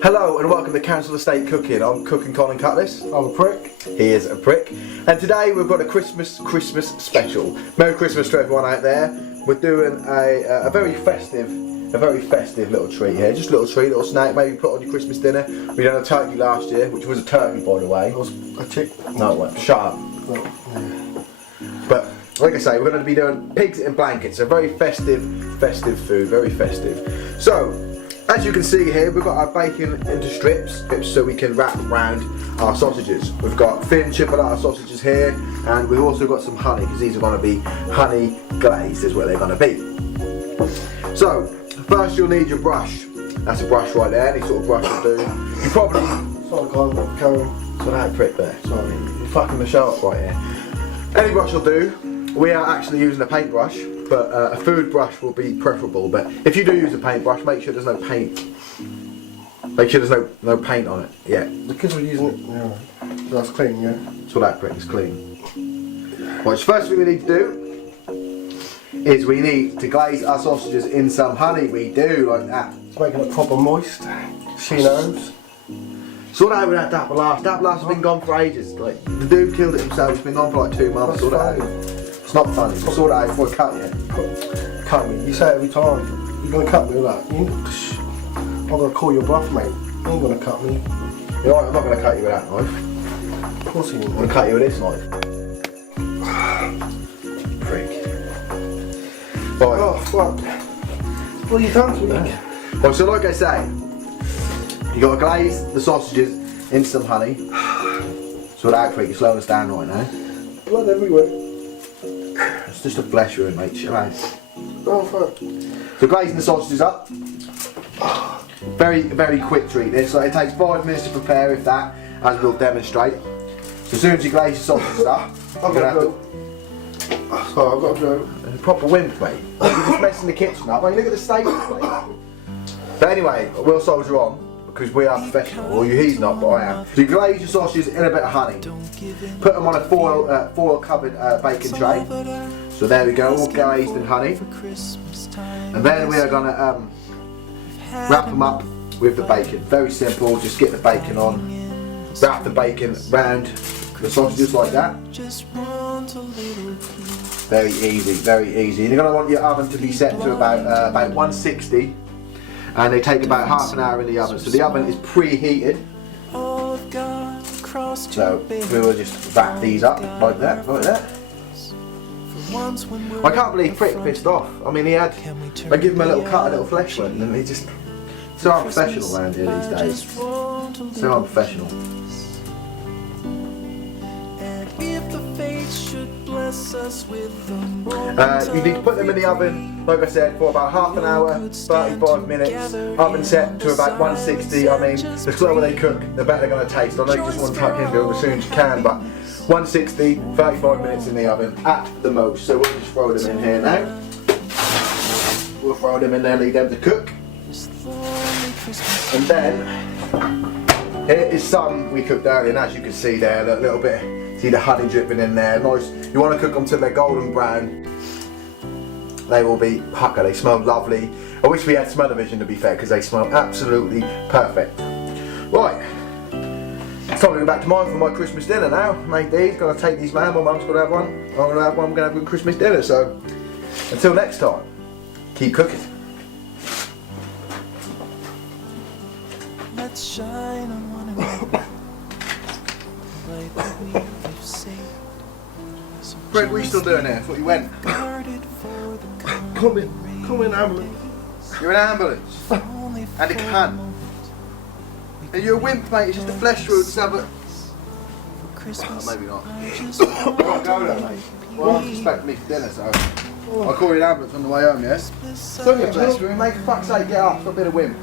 Hello and welcome to Council Estate Cooking. I'm cooking Colin Cutlass. I'm a prick. He is a prick. And today we've got a Christmas special. Merry Christmas to everyone out there. We're doing a very festive little treat here. Just a little treat, little snack, maybe put on your Christmas dinner. We done a turkey last year, which was a turkey by the way. It was a chick. No, it wasn't. Shut up. Yeah. But like I say, we're going to be doing pigs in blankets. A very festive food, very festive. So, as you can see here, we've got our bacon into strips so we can wrap around our sausages. We've got thin chipolata sausages here, and we've also got some honey, because these are going to be honey glazed is where they're going to be. So, first you'll need your brush. That's a brush right there, any sort of brush will do. You probably... Sorry, Colin, carry on. So that prick there, sorry. You're fucking the show up right here. Any brush will do. We are actually using a paintbrush, but a food brush will be preferable. But if you do use a paintbrush, make sure there's no paint. Make sure there's no paint on it. Yeah. The kids were using it. Yeah. That's clean, yeah. So that prick is clean. Right, so first thing we need to do is we need to glaze our sausages in some honey. We do like that. It's making it proper moist. She knows. Sort out with that Dapper Last. Dapper Last has been gone for ages. Like the dude killed it himself. It's been gone for like 2 months. Sort it out. It's not funny. So sort it out before I cut you. Cut me. You say it every time. You're gonna cut me with that. I'm gonna call your bluff, mate. You ain't gonna cut me. You're right, I'm not gonna cut you with that knife. Of course you ain't. I'm gonna cut you with this knife. Prick. Right. Oh fuck. What have you done to me? Well, so like I say, you gotta glaze the sausages in some honey. Sort out, prick. You're slowing us down right now. Blood everywhere. It's just a flesh wound, mate. Chill out. Oh fuck. So glazing the sausages up. Very quick treat this. So it takes 5 minutes to prepare, if that, as we'll demonstrate. So as soon as you glaze your sausages up, you're gonna have to. Sorry, I've got to go. A proper wimp, mate. You're just messing the kitchen up. I mean, look at the state of it, mate. But anyway, we'll soldier on because we are professional. Well, he's not, but I am. So you glaze your sausages in a bit of honey. Put them on a foil covered bacon tray. So there we go, all glazed in honey. And then we are gonna wrap them up with the bacon. Very simple. Just get the bacon on. Wrap the bacon round the sausages like that. Very easy, very easy. And you're going to want your oven to be set to about 160, and they take about half an hour in the oven. So the oven is preheated. So we will just wrap these up like that, I can't believe Prick pissed off. I mean, I give him a little cut, a little flesh wound, and he just so unprofessional around here these days. So unprofessional. You need to put them in the oven, like I said, for about half an hour, 35 minutes. Oven set to about 160. I mean, the slower they cook, the better they're going to taste. I know you just want to tuck in them as soon as you can, but 160, 35 minutes in the oven at the most. So we'll just throw them in here now. We'll throw them in there, leave them to cook. And then, here is some we cooked earlier, and as you can see there, a little bit, see the honey dripping in there. Nice. You want to cook them till they're golden brown. They will be pucker. They smell lovely. I wish we had smell-o-vision, to be fair, because they smell absolutely perfect. Right. It's time to go back to mine for my Christmas dinner now. Made these, gonna take these man, my mum's gonna have one. I'm gonna have one, I'm gonna have a Christmas dinner, so until next time, keep cooking. Let's shine on one another. Greg, what are you still doing here? I thought you went. Come in ambulance. You're an ambulance. And a cunt. And you're a wimp, mate, it's just a flesh wound, so but... maybe not. I've got to go there, mate. Well, I'm expecting me for dinner, so... I'll call you an ambulance on the way home, yeah? It's only a flesh wound, mate, for fuck's sake, get up, stop being a wimp.